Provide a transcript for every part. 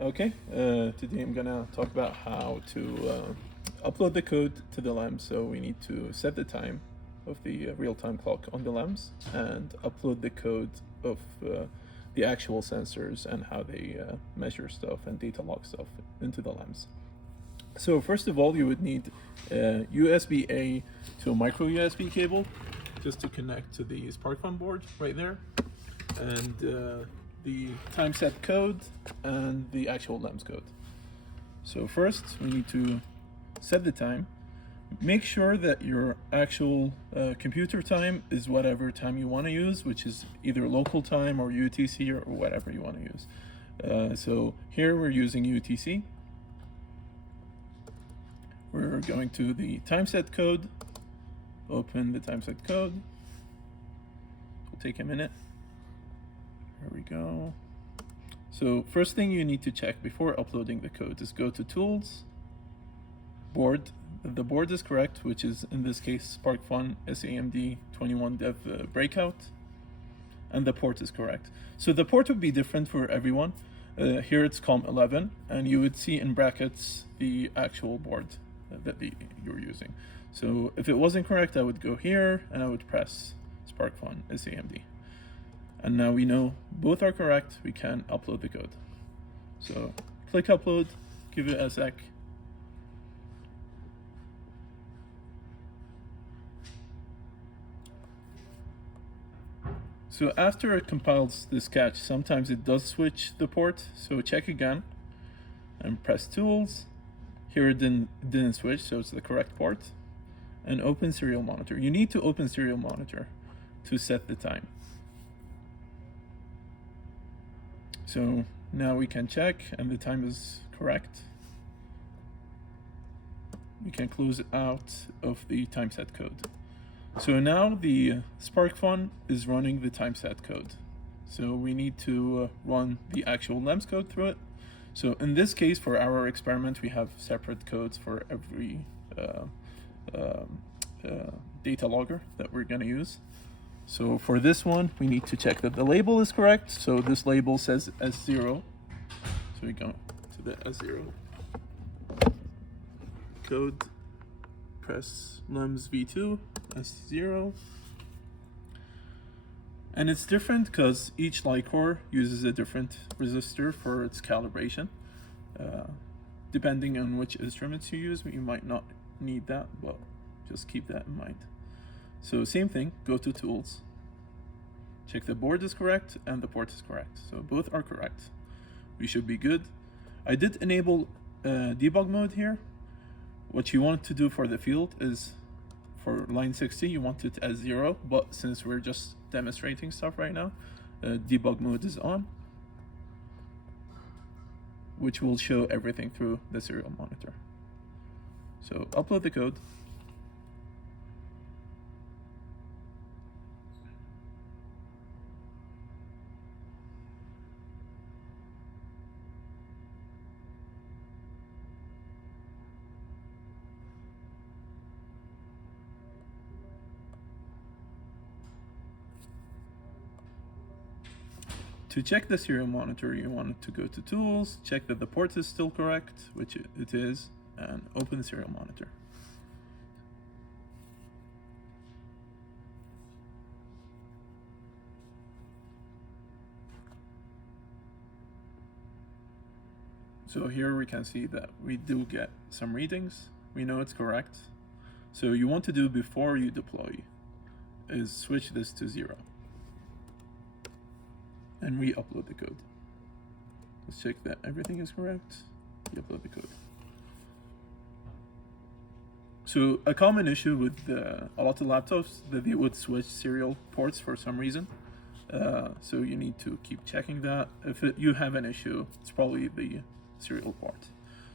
Okay, today I'm gonna talk about how to upload the code to the LEMS. So we need to set the time of the real-time clock on the LEMS and upload the code of the actual sensors and how they measure stuff and data log stuff into the LEMS. So first of all, you would need USB-A to a micro USB cable just to connect to the SparkFun board right there, and the time set code and the actual LEMS code. So first we need to set the time. Make sure that your actual computer time is whatever time you want to use, which is either local time or UTC or whatever you want to use. So here we're using UTC. We're going to the time set code, open the time set code. It'll take a minute. There we go. So first thing you need to check before uploading the code is go to Tools, Board. The board is correct, which is in this case SparkFun SAMD 21 Dev Breakout, and the port is correct. So the port would be different for everyone. Here it's COM11, and you would see in brackets the actual board that you're using. So if it wasn't correct, I would go here and I would press SparkFun SAMD. And now we know both are correct, we can upload the code. So click upload, give it a sec. So after it compiles this catch, sometimes it does switch the port. So check again and press Tools. Here it didn't switch, so it's the correct port. And open Serial Monitor. You need to open Serial Monitor to set the time. So now we can check, and the time is correct. We can close it out of the time set code. So now the SparkFun is running the time set code. So we need to run the actual LEMS code through it. So in this case, for our experiment, we have separate codes for every data logger that we're going to use. So for this one, we need to check that the label is correct. So this label says S0. So we go to the S0 code, press LEMS V2, S0. And it's different because each LICOR uses a different resistor for its calibration. Depending on which instruments you use, you might not need that, but just keep that in mind. So same thing, go to Tools, check the board is correct and the port is correct. So both are correct. We should be good. I did enable debug mode here. What you want to do for the field is, for line 60, you want it as 0, but since we're just demonstrating stuff right now, debug mode is on, which will show everything through the serial monitor. So upload the code. To check the serial monitor, you want it to go to Tools, check that the port is still correct, which it is, and open the serial monitor. So here we can see that we do get some readings. We know it's correct. So you want to do before you deploy is switch this to 0. And re-upload the code. Let's check that everything is correct. Re-upload the code. So a common issue with a lot of laptops that they would switch serial ports for some reason. So you need to keep checking that. If you have an issue, it's probably the serial port.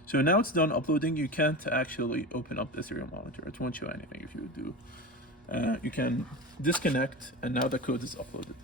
So now it's done uploading. You can't actually open up the serial monitor. It won't show anything if you do. You can disconnect, and now the code is uploaded.